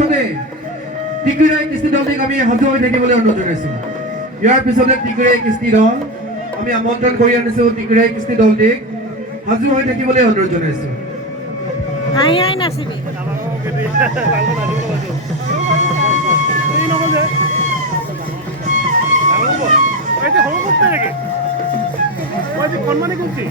পিছতে টিকৰাই কৃষ্টি দলটিক আমি সাজু হৈ থাকিবলৈ অনুৰোধ জনাইছোঁ। ইয়াৰ পিছতে টিকৰাই কৃষ্টি দল আমি আমন্ত্ৰণ কৰি আনিছোঁ। টিকৰাই কৃষ্টি দলটিক সাজু হৈ থাকিবলৈ অনুৰোধ জনাইছোঁ। হাই হাই নাচিবি কণমানি কুলচি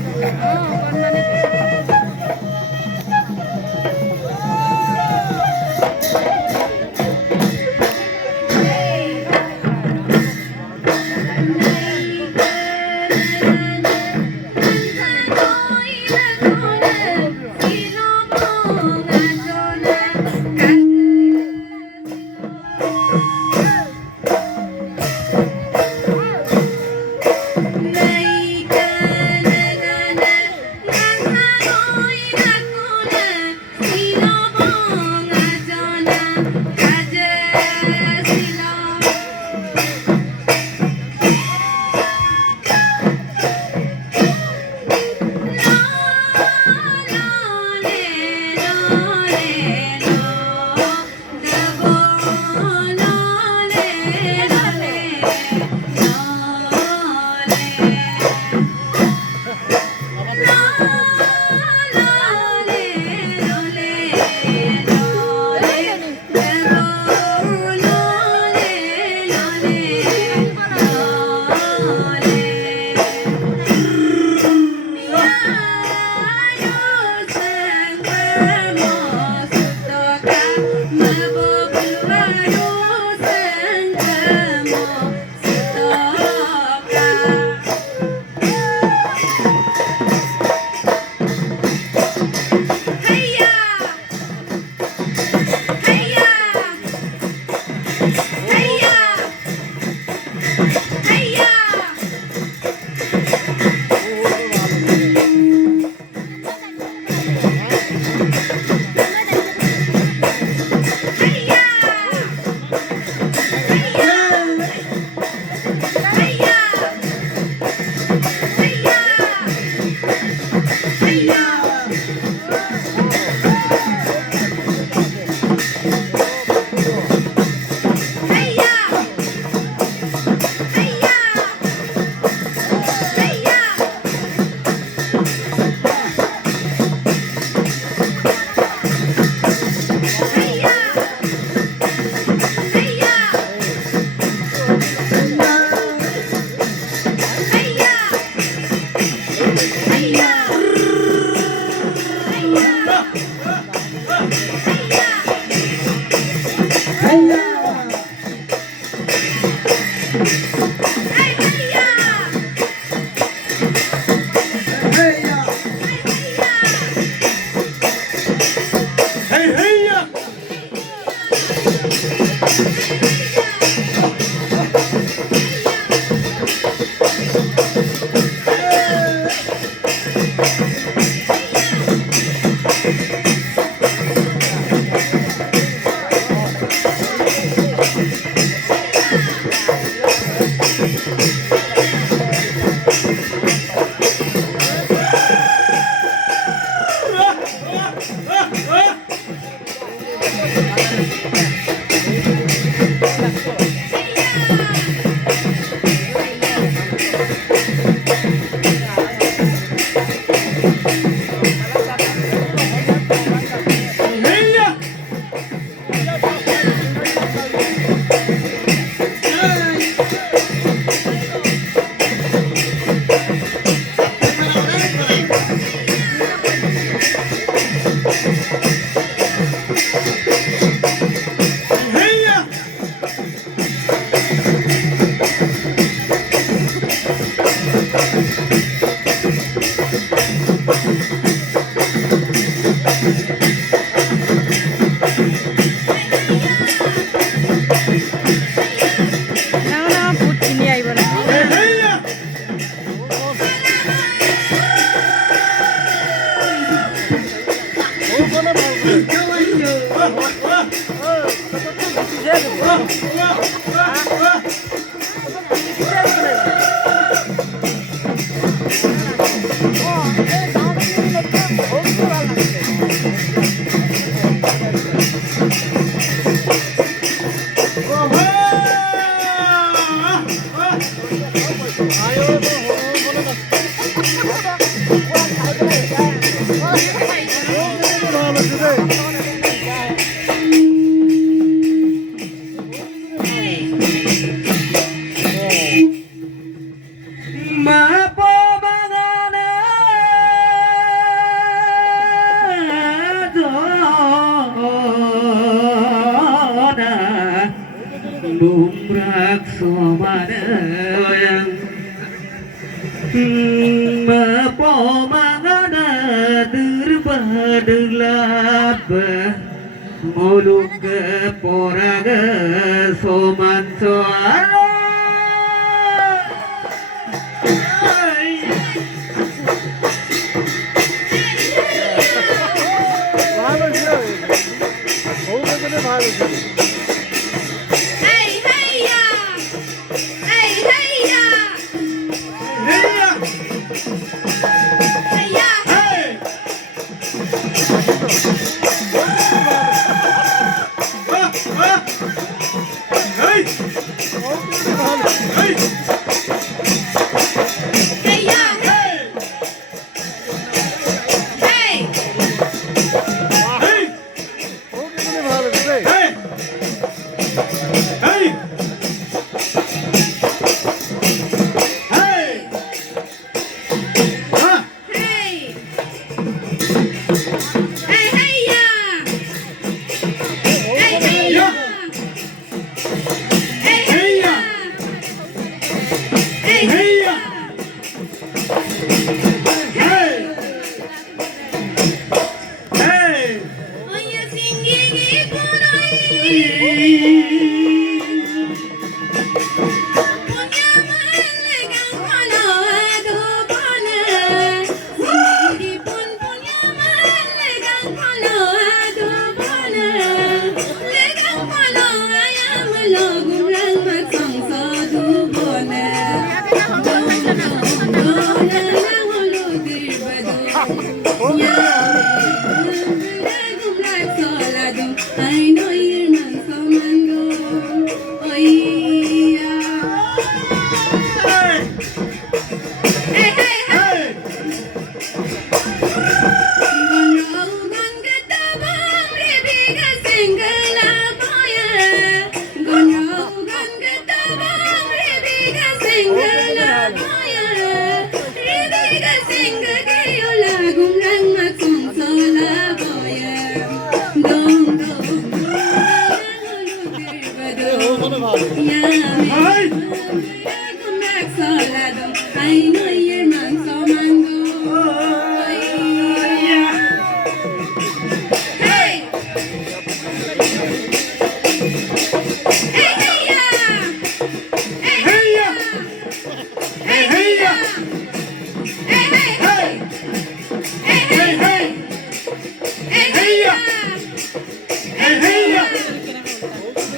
Pemangana terbadelap muluk poraga soman soara ভালো ছিল বহু বেতনে ভালো ছিল Hey, hey, ya! Hey, hey, ya! Hey, ya! Hey, ya! Hey! বহু বেতনে ভালো ছিল Hey! Hey, hey, ya! Hey, hey, ya! Hey, hey, ya! Hey, hey, ya! Oye, singing punai, punya malegang pala adobana. Singiri pun punya malegang pala adobana. Legang pala ayam logurang maksang sadubana. Dona lang huludir bado. I know you're not so mango. Oh yeah. Hey, hey, hey. Gonrogan gatabang ribiga singala boya. Gonrogan gatabang ribiga singala boya. Ribiga singa kayo lagong lang maksong sola boya. Dong dong I know you're man so mango. Hey! Hey, hey, ya! Hey, hey, ya! Hey, hey, ya! Hey, hey, hey! Hey, hey, hey! Hey, hey, ya! Hey, hey, ya!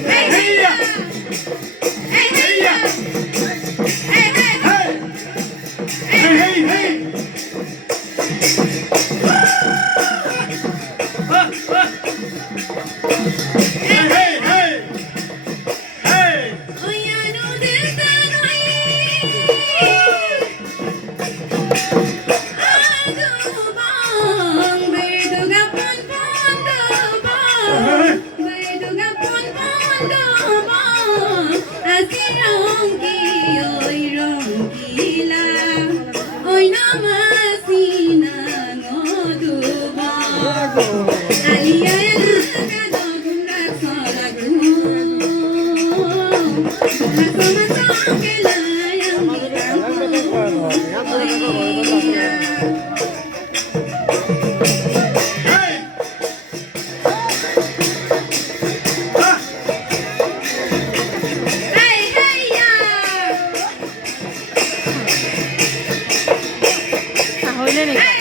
Hey, hey, ya! Hey, hey, ya! Hey, hey, hey! Oy, ano din sanoy? Adubang, berdugapon pondobang, berdugapon pondobang, asirong kiyo'y rongkila, oy namasinang odubang. Aliyay kadagong raksalagong, rasamasang kilayang hirang. Hey, hey, ya! Huli ni. Hey!